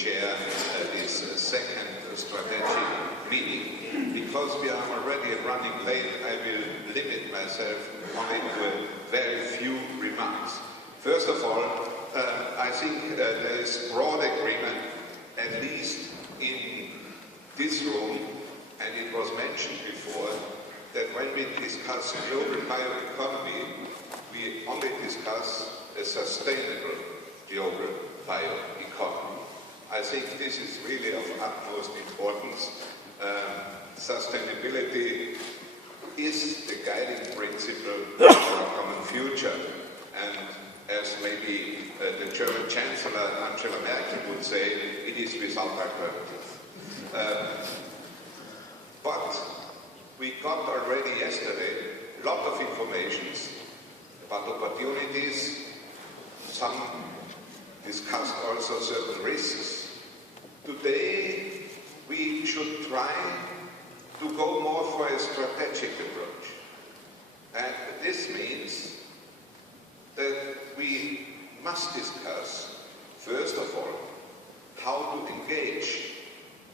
chair this second strategic meeting. Because we are already running late, I will limit myself only to very few remarks. First of all, I think there is broad agreement, at least in this room, and it was mentioned before, that when we discuss global bioeconomy, we only discuss a sustainable global bioeconomy. I think this is really of utmost importance. Sustainability is the guiding principle of our common future. And as maybe the German Chancellor Angela Merkel would say, it is without alternative. But we got already yesterday a lot of information about opportunities. Some discussed also certain risks. Today we should try to go more for a strategic approach. And this means that we must discuss, first of all, how to engage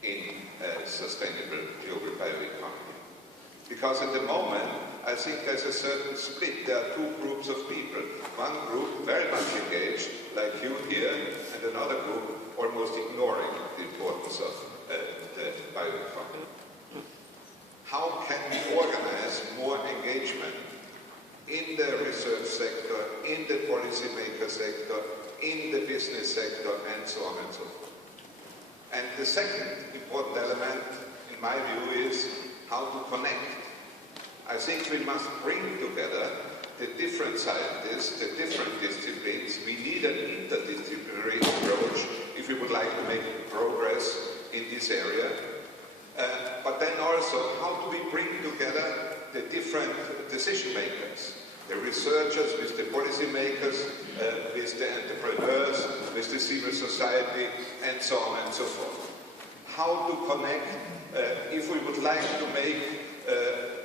in a sustainable global bioeconomy. Because at the moment, I think there's a certain split. There are two groups of people. One group very much engaged, like you here, and another group almost ignoring the importance of the bioeconomy. How can we organize more engagement in the research sector, in the policymaker sector, in the business sector, and so on and so forth? And the second important element, in my view, is how to connect. I think we must bring together the different scientists, the different disciplines. We need an interdisciplinary approach if we would like to make progress in this area. But then also, how do we bring together the different decision makers? The researchers with the policymakers, with the entrepreneurs, with the civil society, and so on and so forth. How to connect, if we would like to make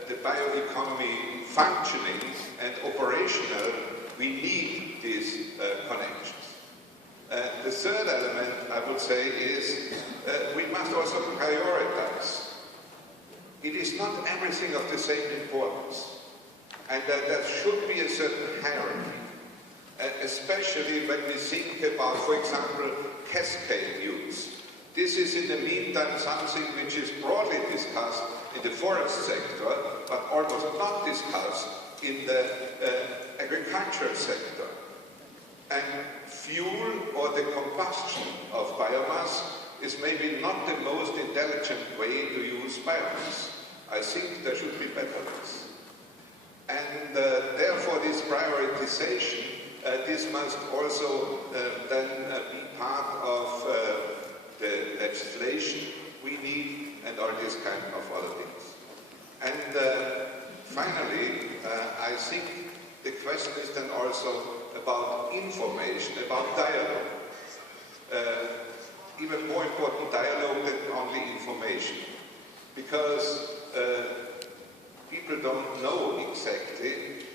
the bioeconomy functioning and operational, we need these connections. The third element, I would say, is we must also prioritize. It is not everything of the same importance. And there should be a certain hierarchy, especially when we think about, for example, cascade use. This is in the meantime something which is broadly discussed in the forest sector, but almost not discussed in the agricultural sector. And fuel or the combustion of biomass is maybe not the most intelligent way to use biomass. I think there should be better ways. And therefore this prioritization, this must also then be part of the legislation we need and all these kind of other things. And finally, I think the question is then also about information, about dialogue. Even more important dialogue than only information. Because people don't know exactly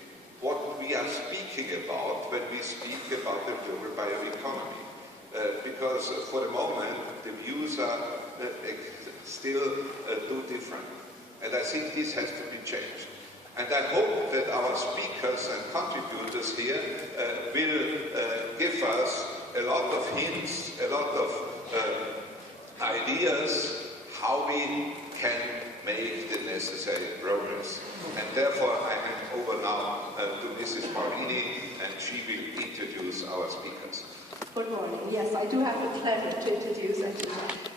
what we are speaking about when we speak about the global bioeconomy. Because for the moment, the views are still too different. And I think this has to be changed. And I hope that our speakers and contributors here will give us a lot of hints, a lot of ideas how we can make the necessary progress. And therefore I hand over now to Mrs. Marini, and she will introduce our speakers. Good morning. Yes, I do have the pleasure to introduce actually.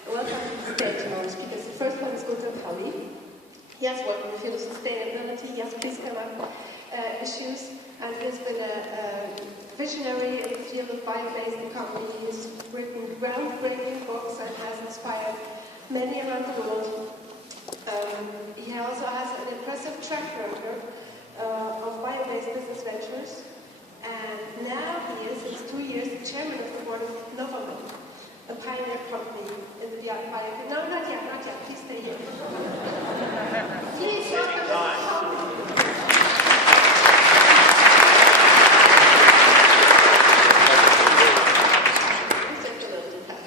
Welcome to the stage to our speakers. The first one is Gunter Kalli. He has worked in the field of sustainability. He has fiscal issues, and he has been a visionary in the field of bio-based economy. He has written groundbreaking books and has inspired many around the world. He also has an impressive track record of bio-based business ventures, and now he is, since 2 years, the chairman of the board of Novament, a pioneer company in the bio. No, not yet, please stay here. Please welcome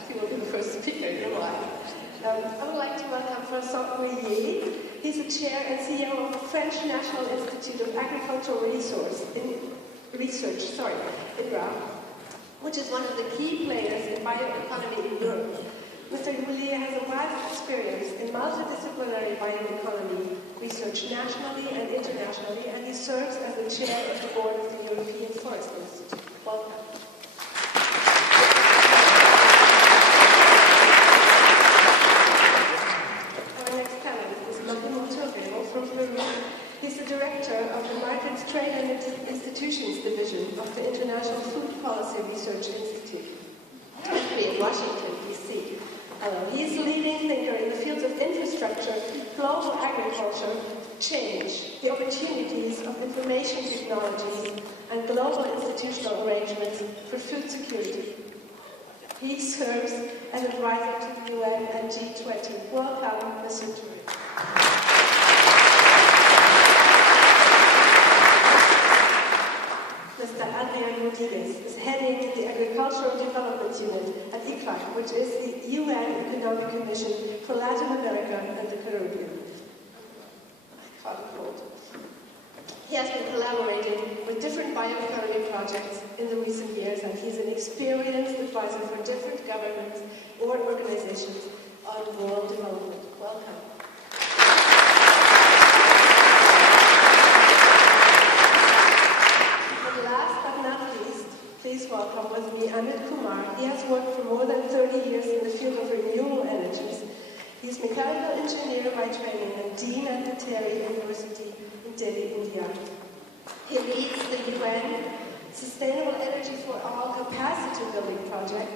he will be the first one of the key players in bioeconomy in Europe. Mr. Goulier has a wide experience in multidisciplinary bioeconomy research nationally and internationally, and he serves as the chair of the board of the European Forest Institute. Welcome. Our next panelist is Máximo Torrero from Peru. He's the director of the Markets, Trade and Institutions Division of the International Food Policy Research Institute in Washington, D.C. He is a leading thinker in the fields of infrastructure, global agriculture, change, the opportunities of information technologies, and global institutional arrangements for food security. He serves as advisor to the UN and G20. Welcome, Mr. Torrero. Mr. Adrian Rodriguez is heading the Agricultural Development Unit at ICLAC, which is the UN Economic Commission for Latin America and the Caribbean. He has been collaborating with different bioeconomy projects in the recent years, and he's an experienced advisor for different governments or organizations on rural development. Welcome. Please welcome with me Amit Kumar. He has worked for more than 30 years in the field of renewable energies. He's mechanical engineer by training and dean at the Terry University in Delhi, India. He leads the UN Sustainable Energy for All capacity building project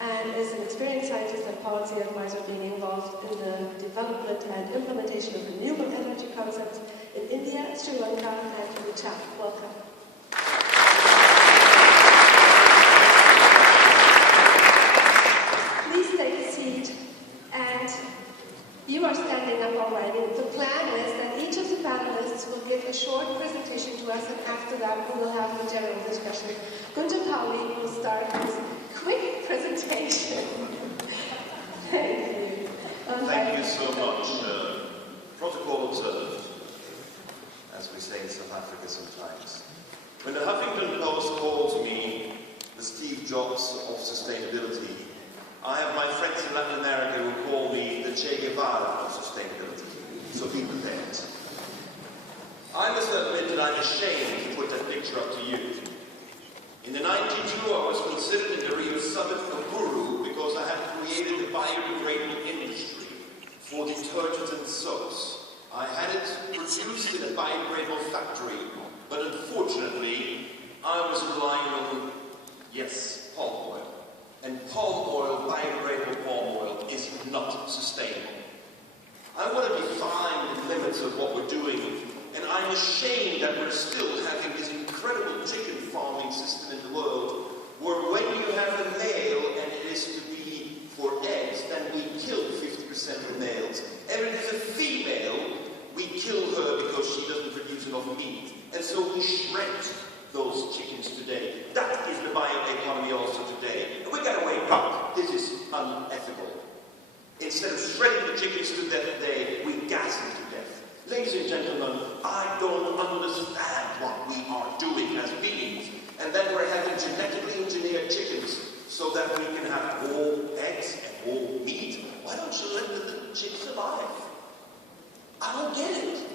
and is an experienced scientist and policy advisor being involved in the development and implementation of renewable energy concepts in India, Sri Lanka, and Bhutan. Welcome. You are standing up already. The plan is that each of the panelists will give a short presentation to us, and after that we will have a general discussion. Gunter Pauli will start his quick presentation. Thank you. Thank you so much. Protocol observed, as we say in South Africa sometimes. When the Huffington Post calls me the Steve Jobs of sustainability, I have my friends in Latin America who call me the Che Guevara of sustainability, so be prepared. I must admit that I'm ashamed to put that picture up to you. In the 92, I was considered in the Rio Summit a guru because I had created the biodegradable industry for detergents and soaps. I had it produced in a biodegradable factory, but unfortunately, I was relying on, yes, palm oil. And palm oil, biodegradable palm oil, is not sustainable. I want to define the limits of what we're doing, and I'm ashamed that we're still having this incredible chicken farming system in the world, where when you have a male and it is to be for eggs, then we kill 50% of the males. And if it's a female, we kill her because she doesn't produce enough meat. And so we shred those chickens today. That is the bioeconomy also today. And we gotta wake up. This is unethical. Instead of shredding the chickens to death today, we gas them to death. Ladies and gentlemen, I don't understand what we are doing as beings. And then we're having genetically engineered chickens so that we can have whole eggs and whole meat. Why don't you let the chicks survive? I don't get it.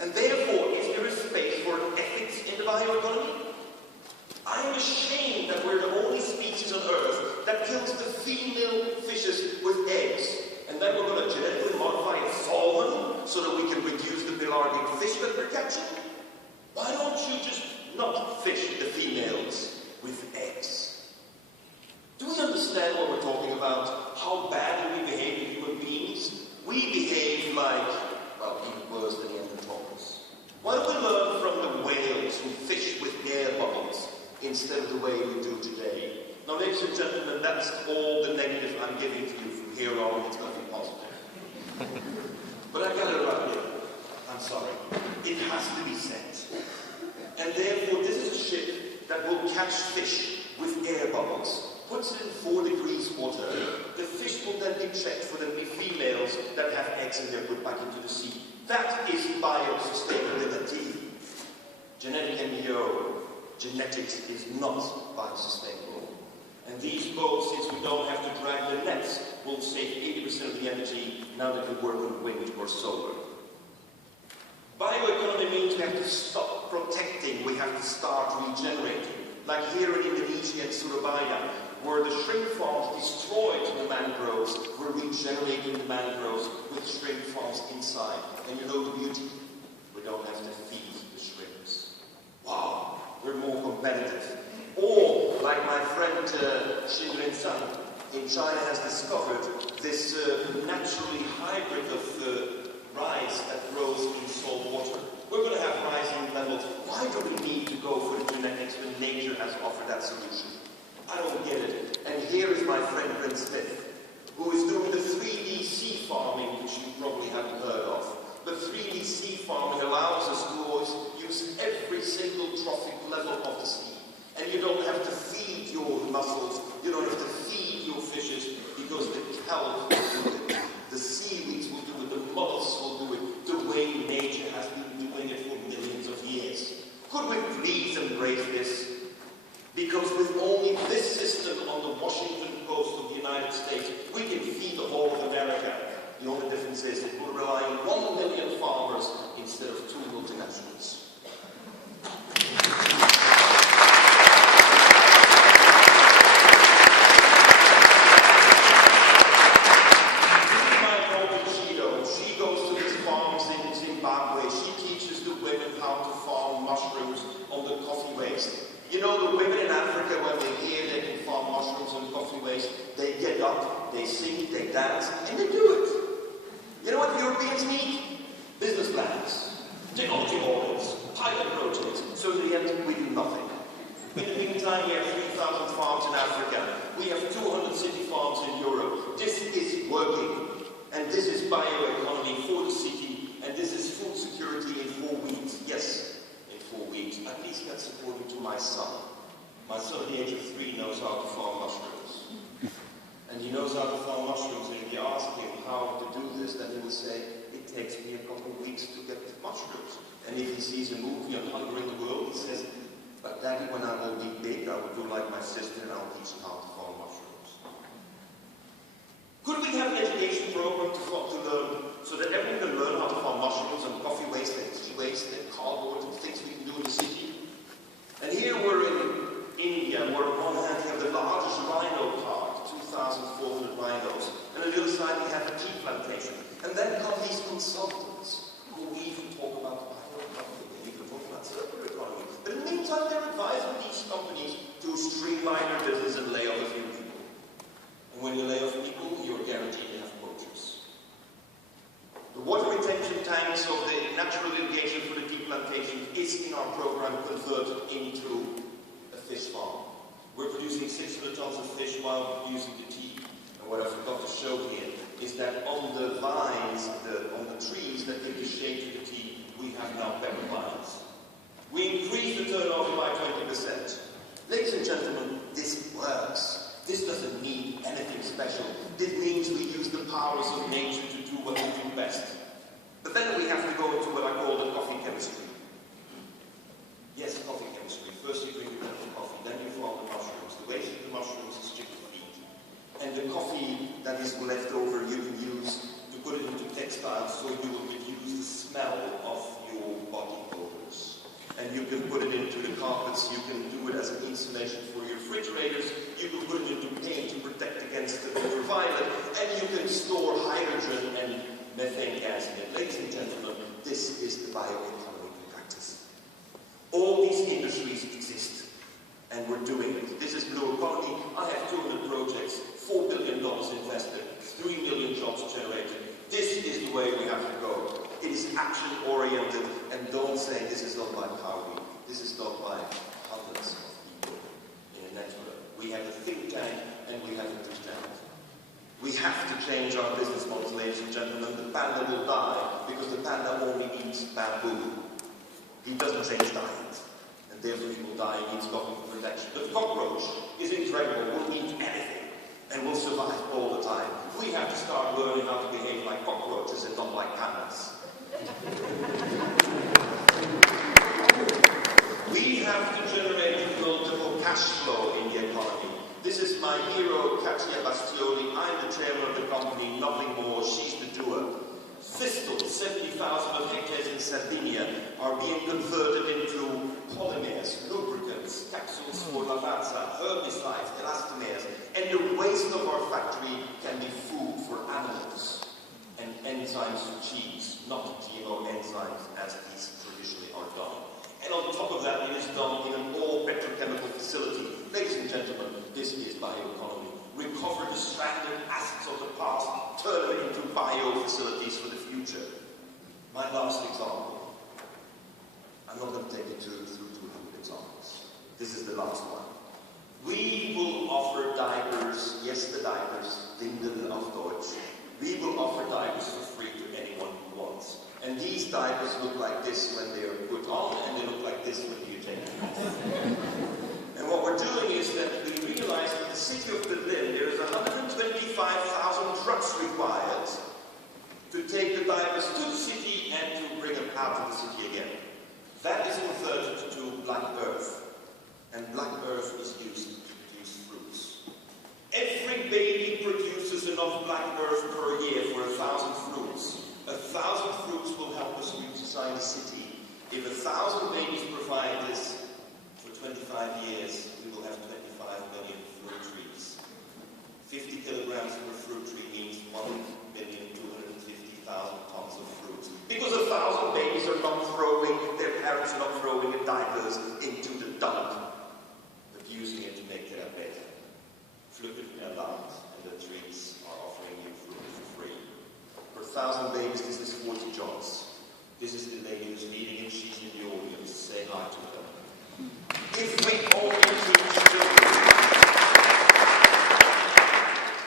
And therefore, is there a space for ethics in the bioeconomy? I am ashamed that we're the only species on Earth that kills the female fishes with eggs. And then we're going to genetically modify a salmon so that we can reduce the pelagic fish that we're catching? Why don't you just not fish the females with eggs? Do we understand what we're talking about? How badly we behave as human beings? We behave like, well, even worse than Neanderthals. Why don't we learn from the whales who fish with air bubbles instead of the way we do today? Now, ladies and gentlemen, that's all the negative I'm giving to you. From here on, it's going to be positive. But I got it right here. I'm sorry. It has to be said. And therefore, this is a ship that will catch fish with air bubbles. Puts it in 4 degrees water. The fish will then be checked for the females that have eggs and they're put back into the sea. That is biosustainability. Genetic MBO, genetics is not biosustainable. And these boats, since we don't have to drag the nets, will save 80% of the energy now that we work on wind or solar. Bioeconomy means we have to stop protecting, we have to start regenerating. Like here in Indonesia and Surabaya, where the shrimp farms destroyed the mangroves, we're regenerating the mangroves with shrimp farms inside. And you know the beauty? We don't have to feed the shrimps. Wow, we're more competitive. Or, like my friend Xin San in China has discovered, this naturally hybrid of rice that grows in salt water. We're going to have rising levels. Why do we need to go for the genetics when nature has offered that solution? I don't get it. And here is my friend Brent Smith, who is doing the 3D sea farming, which you probably haven't heard of. But 3D sea farming allows us to always use every single trophic level of the sea. And you don't have to feed your mussels, you don't have to feed your fishes, because the kelp will do it. The seaweeds will do it, the mollusks will do it, the way nature has been doing it for millions of years. Could we please embrace this? Because with only this system on the Washington coast of the United States, we can feed the whole of America. The only difference is that we're relying on 1 million farmers instead of 2 multinationals. You know, the women in Africa, when they hear they can farm mushrooms and coffee waste, they get up, they sing, they dance, and they do it. You know what Europeans need? Business plans, technology models, pilot projects. So in the end, we do nothing. In the meantime, we have 3,000 farms in Africa. We have 200 city farms in Europe. This is working. And this is bioeconomy for the city. And this is food security in 4 weeks. Yes. 4 weeks. At least that's according to my son. My son at the age of 3 knows how to farm mushrooms. And he knows how to farm mushrooms, and if you ask him how to do this, then he will say, it takes me a couple of weeks to get the mushrooms. And if he sees a movie on Hunger in the World, he says, but Daddy, when I will be big, I will do like my sister and I'll teach him how to farm mushrooms. Could we have an education program to learn, so that everyone can learn how to farm mushrooms and coffee waste and tea waste and cardboard and things we can do in the city? And here we're in India, where on one hand we have the largest rhino park, 2,400 rhinos, and on the other side we have a tea plantation. And then come these consultants who even talk about bioeconomy, they even talk about circular economy. But in the meantime, they're advising these companies to streamline their business and lay off a few people. And when you lay off people, you're guaranteed to have poachers. The water retention tanks of the natural irrigation for the tea plantation is in our program converted into a fish farm. We're producing 600 tons of fish while producing the tea. And what I forgot to show here is that on the vines, on the trees that give the shade to the tea, we have now pepper vines. We increase the turnover by 20%. Ladies and gentlemen, this works. This doesn't need anything special. This means we use the powers of nature to do what we do best. But then we have to go into what I call the coffee chemistry. Yes, coffee chemistry. First you drink a cup of coffee, then you farm the mushrooms. The waste of the mushrooms is chicken feed. And the coffee that is left over you can use to put it into textiles, so you will reduce the smell of your body odors. And you can put it into the carpets, you can do it as an insulation for your refrigerators, you can put it into paint to protect against the ultraviolet, and you can store hydrogen and methane gas in it. Ladies and gentlemen, this is the bioeconomy in practice. All these industries exist, and we're doing it. This is blue economy. I have 200 projects, $4 billion invested, 3 million jobs generated. This is the way we have to go. It is action-oriented, and don't say this is not by Howie. This is not by hundreds of people in a network. We have a think tank, and we have a do tank. We have to change our business models, ladies and gentlemen. The panda will die, because the panda only eats bamboo. He doesn't change diet, and therefore he will die and needs government protection. The cockroach is incredible, will eat anything, and will survive all the time. We have to start learning how to behave like cockroaches and not like pandas. We have to generate multiple cash flow in the economy. This is hero, Katia Bastioli. I'm the chairman of the company, nothing more, she's the doer. Thistle, 70,000 of hectares in Sardinia are being converted into polymers, lubricants, capsules for lavazza, herbicides, elastomers, and the waste of our factory can be food for animals and enzymes for cheese, not GMO enzymes as these traditionally are done. And on top of that, it is done in an all-petrochemical facility. Ladies and gentlemen, this is bioeconomy. Recover the stranded assets of the past, turn them into bio-facilities for the future. My last example. I'm not going to take you through 200 examples. This is the last one. We will offer diapers, yes, the diapers, Windeln auf Deutsch. We will offer diapers for free to anyone who wants. And these diapers look like this when they are put on, and they look like this when you take them off. And what we're doing is that we realize that the city of Berlin, there is 125,000 trucks required to take the diapers to the city and to bring them out of the city again. That is converted to black earth. And black earth is used to produce fruits. Every baby produces enough black earth per year for 1,000 fruits. 1,000 fruits will help us redesign the city. If 1,000 babies provide this, for 25 years, we will have 25 million fruit trees. 50 kilograms per fruit tree means 1,250,000 tons of fruits. Because 1,000 babies are not throwing, their parents are not throwing in diapers into the dump, but using it to make their bed. Pflücken erlaubt, and the trees are offering you fruit for free. For 1,000 babies, this is 40 jobs. This is the lady who's leading and she's in the audience. Say hi to them. If we only teach children,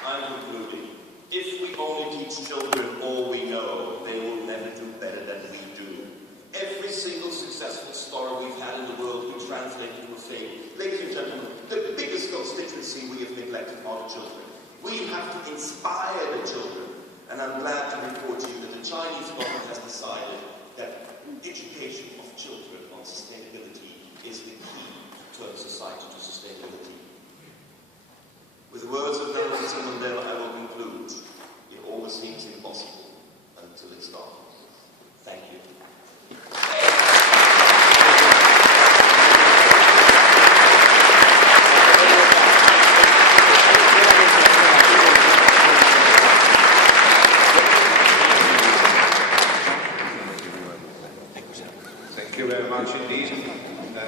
I'm concluding, if we only teach children all we know, they will never do better than we do. Every single successful story we've had in the world we translate into a fame. Ladies and gentlemen, the biggest constituency we have neglected are the children. We have to inspire the children. And I'm glad to report to you that the Chinese government has decided that education of children on sustainability is the key to turn society to sustainability. With the words of Nelson Mandela, I will conclude. It always seems impossible until it's done. Thank you. Thank you very much indeed,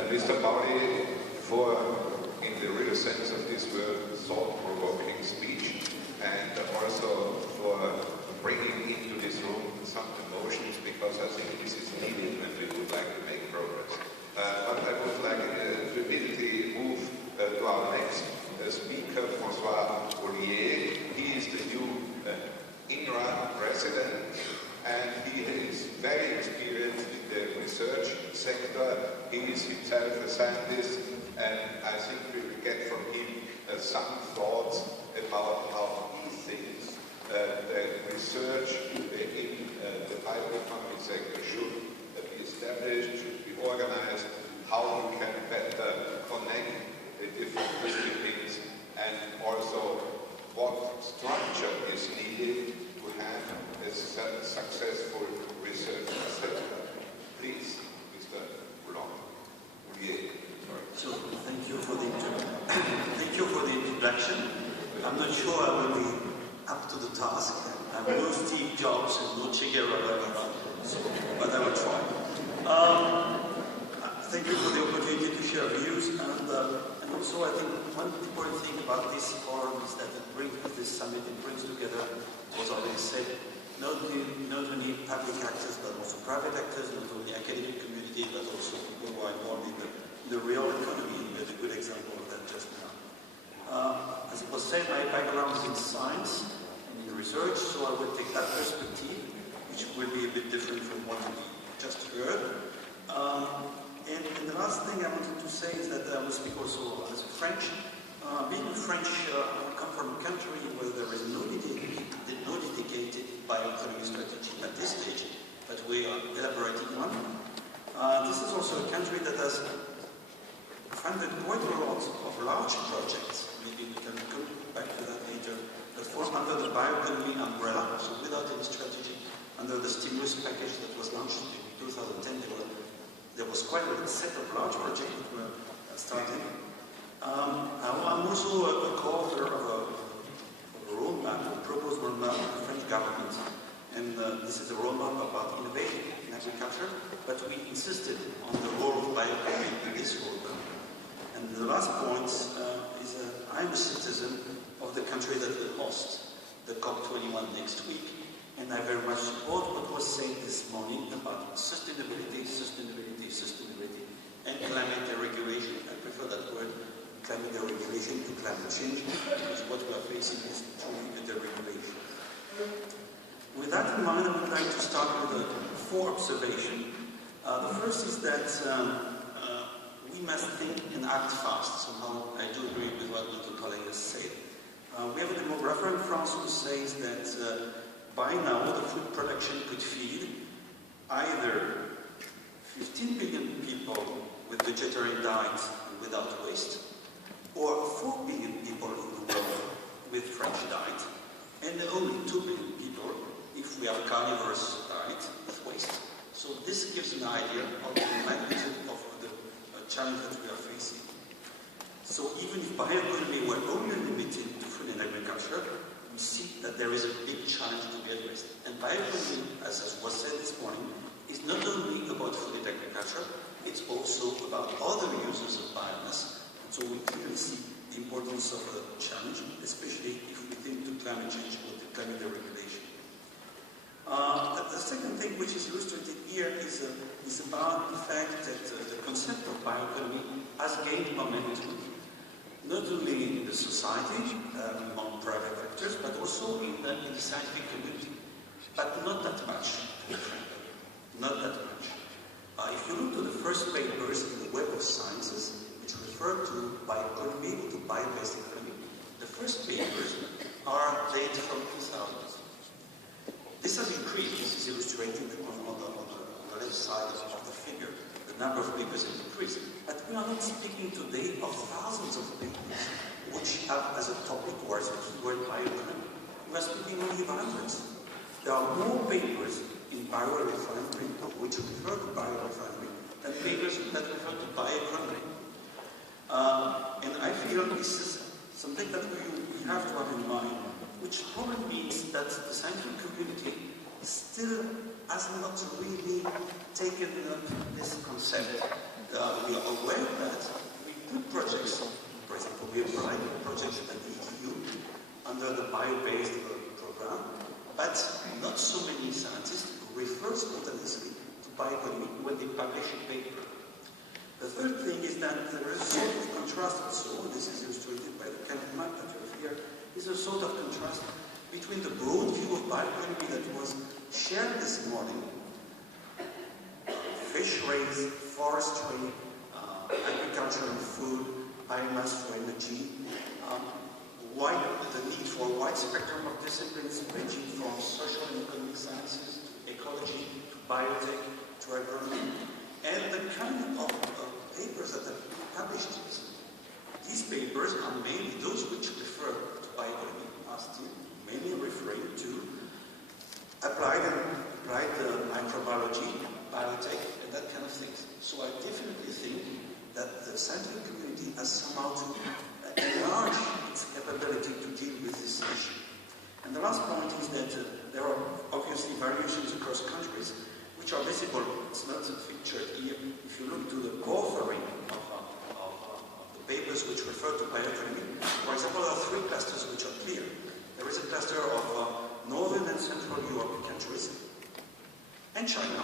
Mr. Pauli, for, in the real sense of this word, thought-provoking speech, and also for bringing into this room some emotions, because I think this is needed when we would like to make progress. But I would like to immediately move to our next speaker, François Ollier. He is the new INRA president, and he is very experienced in the research sector. He is himself a scientist, and I think we will get from him some thoughts about how he thinks that research in the bioeconomy sector should be established, should be organized, how we can better connect the different disciplines, and also what structure is needed to have a successful research sector. Please, Mr. Ollier. So, thank you for the introduction. I'm not sure I will be up to the task. I'm no Steve Jobs and no Che Guevara, but I will try. Thank you for the opportunity to share views, and also I think one important thing about this forum is that it brings this summit, it brings together, was already said, not only public actors but also private actors, not only academic community but also people who are involved in the real economy. You had a good example of that just now. As it was said, my background is in science and in research, so I will take that perspective, which will be a bit different from what we just heard. And the last thing I wanted to say is that I will speak also as a French. Being French, I come from a country where there is no dedicated bioeconomy strategy at this stage, but we are elaborating one. This is also a country that has funded quite a lot of large projects. Maybe we can come bioeconomy umbrella, so without any strategy, under the stimulus package that was launched in 2010, there was quite a set of large projects that were started. I'm also a co-author of a roadmap, a proposed roadmap of the French government. And this is a roadmap about innovation in agriculture, but we insisted on the role of bioeconomy in this roadmap. And the last point is I'm a citizen of the country that will host the COP21 next week, and I very much support what was said this morning about sustainability, sustainability, sustainability, and climate regulation. I prefer that word, climate regulation, to climate change, because what we are facing is truly a deregulation. With that in mind, I would like to start with 4 observations. The first is that we must think and act fast. Somehow I do agree with what my colleague has said. We have a demographer in France who says that by now the food production could feed either 15 billion people with vegetarian diets and without waste, or 4 billion people in the world with French diet, and only 2 billion people if we have a carnivorous diet with waste. So this gives an idea of the magnitude of the challenge that we are facing. So even if bioeconomy were only limited to food and agriculture, we see that there is a big challenge to be addressed. And bioeconomy, as was said this morning, is not only about food and agriculture, it's also about other uses of biomass. And so we clearly see the importance of the challenge, especially if we think to climate change or to climate regulation. The second thing which is illustrated here is about the fact that the concept of bioeconomy has gained momentum, not only in the society, among private actors, but also in the scientific community. But not that much, not that much. If you look to the first papers in the Web of Sciences, which refer to bioeconomy or to bio-based economy, the first papers are dated from 2000. This has increased. This is illustrated on the left side of the figure. The number of papers has increased. But we are not speaking today of thousands of papers which have as a topic or as a keyword bioeconomy. We are speaking only of hundreds. There are more papers in biorefinery which refer to biorefinery than papers that refer to bioeconomy. And I feel this is something that we have to have in mind, which probably means that the scientific community still has not really taken up this concept. We are aware that we put projects, for example, we apply projects at the EU under the bio-based program, but not so many scientists refer spontaneously to bioeconomy when they publish a paper. The third thing is that there is a sort of contrast also, this is illustrated by the kind of map that you have here, is a sort of contrast between the broad view of bioeconomy that was shared this morning, fisheries, forestry, agriculture and food, biomass for energy, the need for a wide spectrum of disciplines ranging from social and economic sciences, ecology, to biotech, to agronomy, and the kind of papers that have been published recently. These papers are mainly those which refer to bioeconomy, are still mainly referring to applied microbiology, biotech, and that kind of things. So I definitely think that the scientific community has somehow to enlarge its capability to deal with this issue. And the last point is that there are obviously variations across countries which are visible. It's not pictured here. If you look to the authoring of the papers which refer to bioeconomy, for example, there are 3 clusters which are clear. There is a cluster of Northern and Central European countries and China.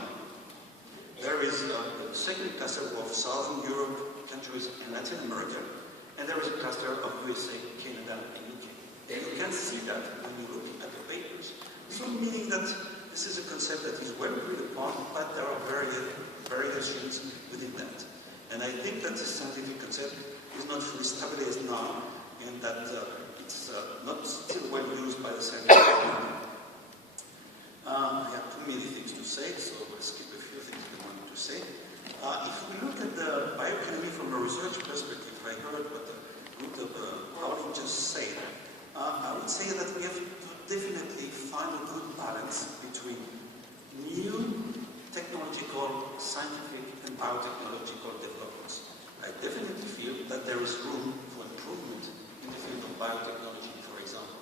There is a second cluster of Southern Europe countries and Latin America. And there is a cluster of USA, Canada, and UK. And you can see that when you look at the papers. So meaning that this is a concept that is well agreed upon, but there are variations within that. And I think that this scientific concept is not fully stabilized now, and that it's not still well used by the scientific community. I have too many things to say, so we'll skip a few things we wanted to say. If we look at the bioeconomy from a research perspective, I heard what the colleague just said. I would say that we have to definitely find a good balance between new technological, scientific, and biotechnological developments. I definitely feel that there is room for improvement in the field of biotechnology, for example.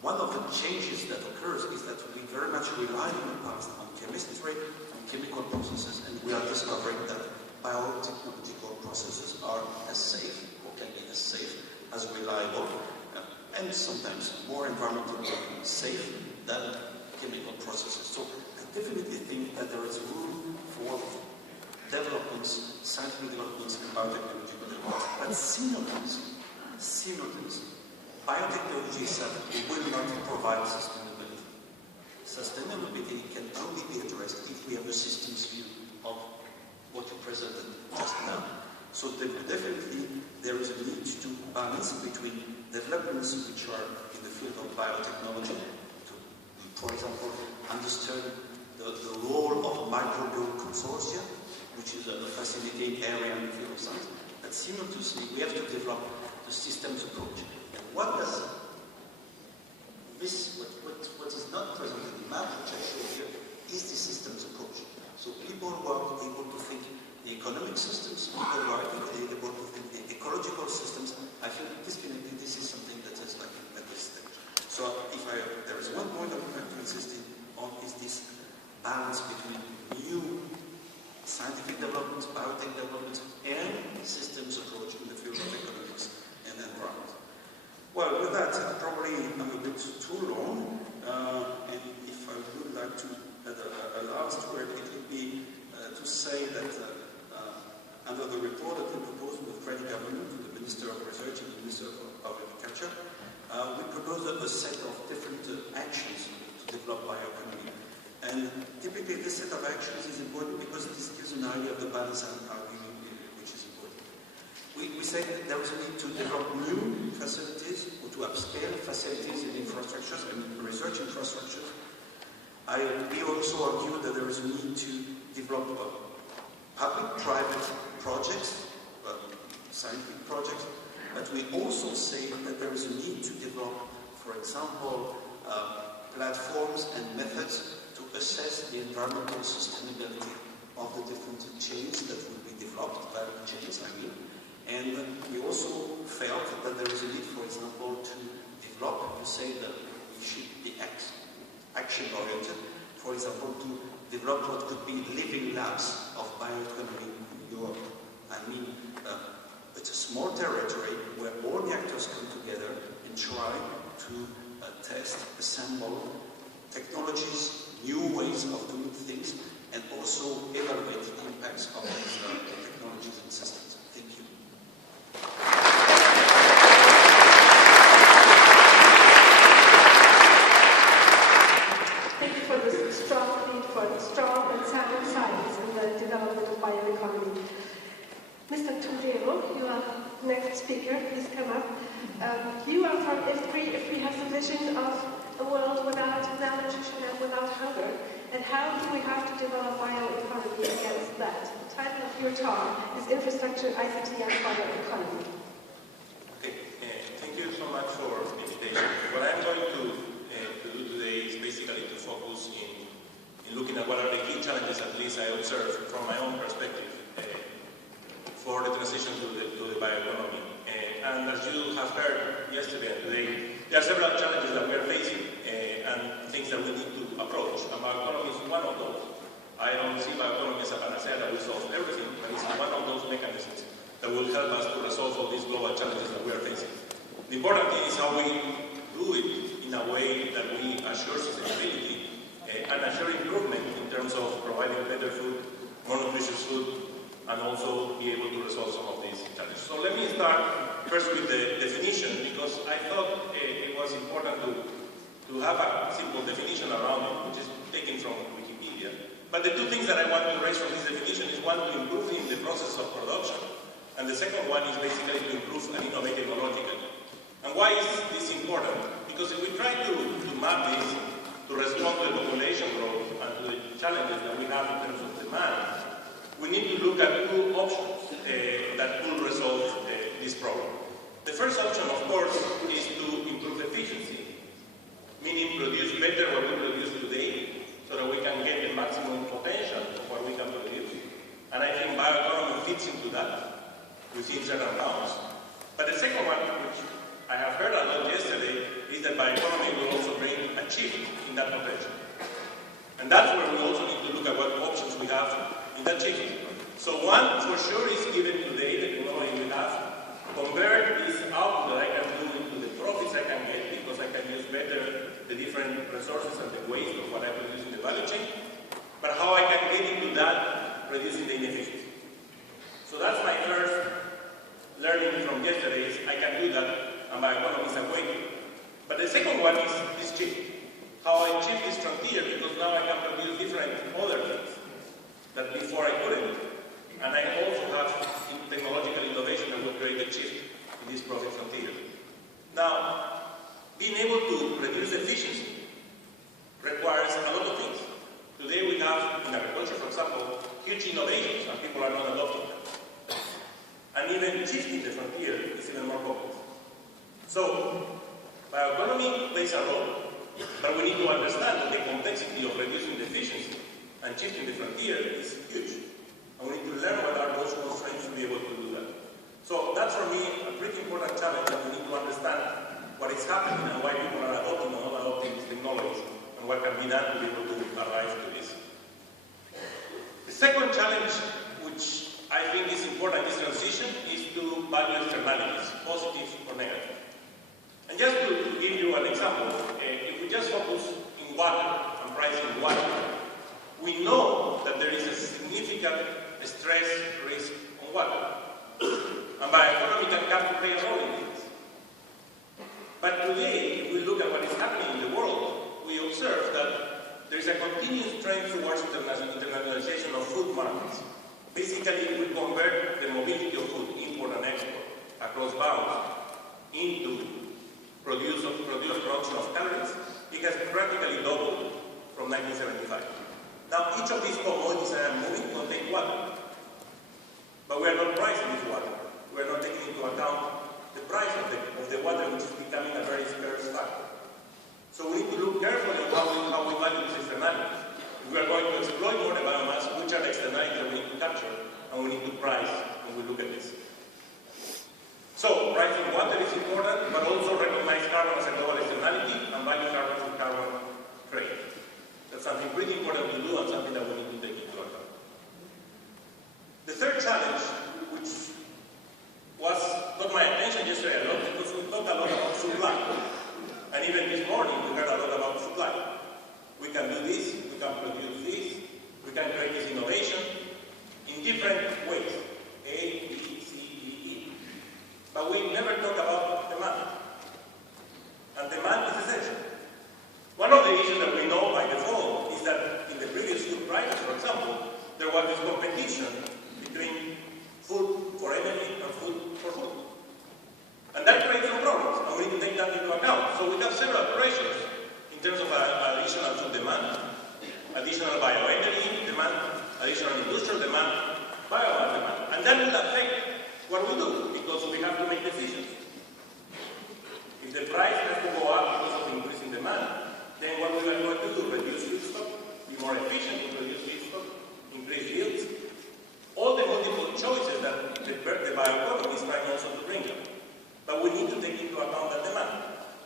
One of the changes that occurs is that we very much relied in the past on chemistry, on chemical processes, and we are discovering that biotechnological processes are as safe, or can be as safe, as reliable, and sometimes more environmentally safe than chemical processes. So I definitely think that there is room for developments, scientific developments, and biotechnological developments. But simultaneously, biotechnology itself will not provide sustainability. Sustainability can only be addressed if we have a systems view of what you presented just now. So definitely there is a need to balance between developments which are in the field of biotechnology, to, for example, understand the role of microbial consortia, which is a fascinating area in the field of science, but simultaneously we have to develop the systems approach. And what does this, what is not present in the map which I show here, is the systems approach. So people who are able to think the economic systems, people who are able to think the ecological systems, I feel definitely this is something that is lacking at this stage. So if there is one point I would like to insist on is this balance between new scientific developments, biotech developments, and systems approach in the field of economics and environment. Well, with that, probably I'm a bit too long, and if I would like to add a last word, it would be to say that under the report that we proposed with French government, to the Minister of Research and the Minister of Agriculture, we proposed a set of different actions to develop bioeconomy. And typically this set of actions is important because it gives an idea of the balance and argument which is important. We say that there is a need to develop new facilities or to upscale facilities in infrastructures and research infrastructures. We also argue that there is a need to develop public-private projects, scientific projects, but we also say that there is a need to develop, for example, platforms and methods to assess the environmental sustainability of the different chains that will be developed, value chains, I mean. And we also felt that there is a need, for example, to develop, to say that we should be action-oriented, for example, to develop what could be living labs of bioeconomy in Europe. I mean, it's a small territory where all the actors come together and try to test, assemble technologies, new ways of doing things, and also evaluate the impacts of these technologies and systems. Thank you. Thank you for this strong plea for strong and sound science in the development of bioeconomy. Mr. Tudero, you are the next speaker. Please come up. You are from IFPRI has a vision of a world without malnutrition and without hunger. And how do we have to develop bioeconomy against that? The title of your talk is Infrastructure, ICT, and Bioeconomy. Okay, thank you so much for the invitation. What I'm going to do today is basically to focus in looking at what are the key challenges, at least I observe from my own perspective, for the transition to the bioeconomy. And as you have heard yesterday and today, there are several challenges that we are facing and things that we need to approach. And bioeconomy is one of those. I don't see bioeconomy as a panacea that will solve everything, but it's one of those mechanisms that will help us to resolve all these global challenges that we are facing. The important thing is how we do it in a way that we assure sustainability and assure improvement in terms of providing better food, more nutritious food, and also be able to resolve some of these challenges. So let me start first with the definition, because I thought it was important to have a simple definition around it, which is taken from Wikipedia. But the two things that I want to raise from this definition is one, to improve in the process of production, and the second one is basically to improve and innovate ecologically. And why is this important? Because if we try to map this to respond to the population growth and to the challenges that we have in terms of demand, we need to look at two options that could resolve this problem. The first option, of course, is to improve efficiency in that potential. And that's where we also need to look at what options we have in that shift. So one, for sure, is given today, the technology we have, convert this output that I can do into the profits I can get because I can use better the different resources and the waste of what I produce in the value chain, but how I can get into that, reducing the inefficiency. So that's my first learning from yesterday is I can do that, and BioEconomy is a way to. But the second one is this shift. How I shift this frontier, because now I can produce different other things that before I couldn't. And I also have technological innovation that will create a shift in this profit frontier. Now, being able to reduce efficiency requires a lot of things. Today we have, in agriculture, for example, huge innovations, and people are not adopting them. And even shifting the frontier is even more complex. So, BioEconomy plays a role, but we need to understand that the complexity of reducing the efficiency and shifting the frontier is huge. And we need to learn what are those constraints to be able to do that. So that's for me a pretty important challenge, and we need to understand what is happening and why people are adopting or not adopting these technologies and what can be done to be able to arrive to this. The second challenge, which I think is important in this transition, is to value externalities, positive or negative. And just to give you an example, if we just focus in water and pricing water, we know that there is a significant stress risk on water. And BioEconomy can come to play a role in this. But today, if we look at what is happening in the world, we observe that there is a continuous trend towards internationalization of food markets. Basically, we convert the mobility of food, import and export, across bounds, into production of calories. It has practically doubled from 1975. Now, each of these commodities that are moving contain water. But we are not pricing this water. We are not taking into account the price of the water, which is becoming a very scarce factor. So we need to look carefully at how we value these externalities. If we are going to exploit more the biomass, which are the externalities that we need to capture, and we need to price when we look at this. So, pricing water is important, but also recognize carbon as a global externality and value carbon as a carbon credit. That's something pretty important to do and something that we need to take into account. The third challenge, which was got my attention yesterday a lot, because we talked a lot about supply. And even this morning, we heard a lot about supply. We can do this, we can produce this, we can create this innovation in different ways. A, B, C, D, E. But we never talk about demand. And demand is essential. One of the issues that we know by default is that in the previous food crisis, for example, there was this competition between food for energy and food for food. And that creates some problems, and we need to take that into account. So we have several pressures in terms of additional food demand, additional bioenergy demand, additional industrial demand, biomass demand. And that will affect what we do, because we have to make decisions. If the price has to go up because of increasing demand, then what we are going to do, reduce feedstock, be more efficient to reduce feedstock, increase yields. All the multiple choices that the BioEconomy is trying also to bring up. But we need to take into account that demand.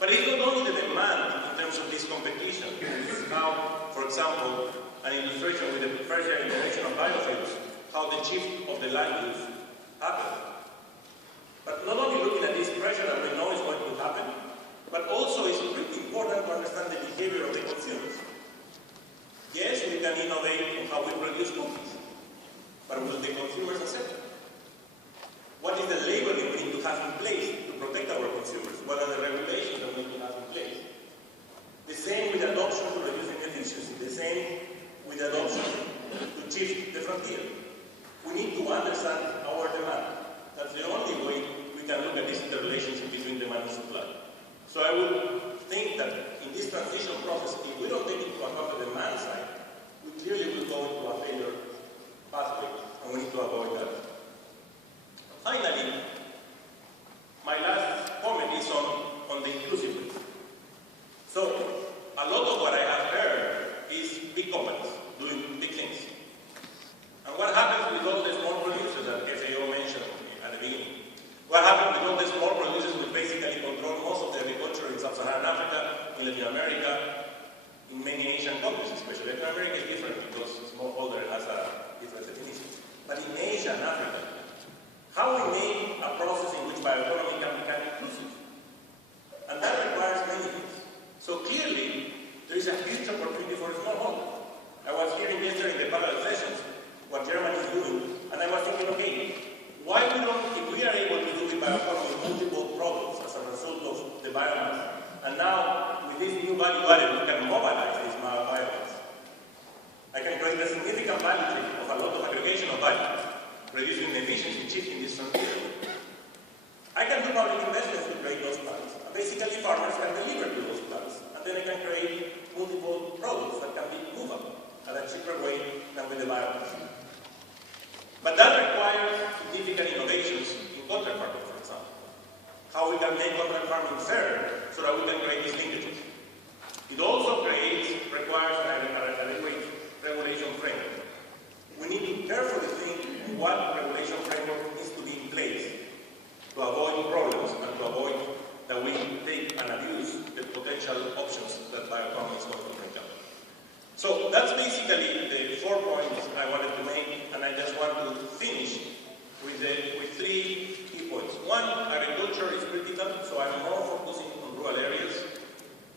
But it's not only the demand in terms of this competition. It's now, for example, an illustration with the first generation of biofuels, how the shift of the land use happened. But not only looking at this pressure that we know is going to happen, but also it's pretty important to understand the behavior of the consumers. Yes, we can innovate on how we produce cookies, but will the consumers accept it? What is the labeling we need to have in place to protect our consumers? What are the regulations that we need to have in place? The same with adoption to reducing efficiency, the same with adoption to shift the frontier. We need to understand our demand. That's the only way we can look at this interrelationship between demand and supply. So I would think that in this transition process, if we don't take into account the demand side, we clearly will go into a failure pathway, and we need to avoid that. Finally, my last comment is on the inclusiveness. So, a lot of what I have heard is big companies doing big things. And what happens with all the small producers that FAO mentioned at the beginning? What happens with all the small producers who basically control most of the agriculture in Sub-Saharan Africa, in Latin America, in in many Asian countries, especially. Latin America is different because smallholder has a different definition. But in Asia and Africa, how we make a process in which bioeconomy can become inclusive. And that requires many things. So clearly, there is a huge opportunity for smallholder. I was hearing yesterday in the parallel sessions what Germany is doing, and I was thinking, okay, why we don't, if we are able to do with bioeconomy multiple products as a result of the biomass, and now with this new value added, we can mobilize this biomass. I can create a significant value chain of a lot of aggregation of value, reducing inefficiency, shifting this frontier. I can do public investments to create those plants. And basically, farmers can deliver to those plants, and then I can create multiple products that can be movable at a cheaper way than with the biomass. But that requires significant innovations in contract farming, for example. How we can make contract farming fair so that we can create these linkages. It also requires an adequate regulation framework. We need to carefully think what regulation framework needs to be in place to avoid problems and to avoid that we take and abuse the potential options that bioeconomy is going to bring up. So that's basically the 4 points I wanted to make, and I just want to finish with 3 key points. One, agriculture is critical, so I'm more focusing on rural areas.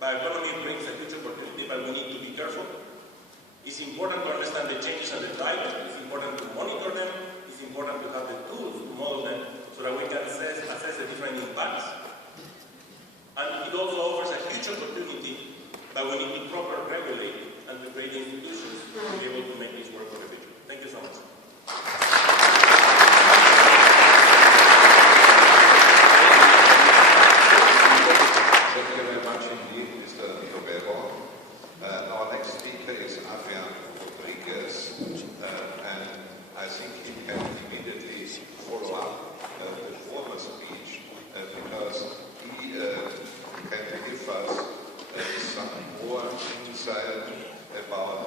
Bioeconomy brings a huge opportunity, but we need to be careful. It's important to understand the changes and the drivers. It's important to monitor them. It's important to have the tools to model them so that we can assess the different impacts. And it also offers a huge opportunity, but we need to properly regulate and to create institutions to be able to make this work for the future. Thank you so much. Thank you very much indeed, Mr. Ribeiro. Our next speaker is Adrian Rodriguez, and I think he can immediately follow up the former speech because he can give us some more insight about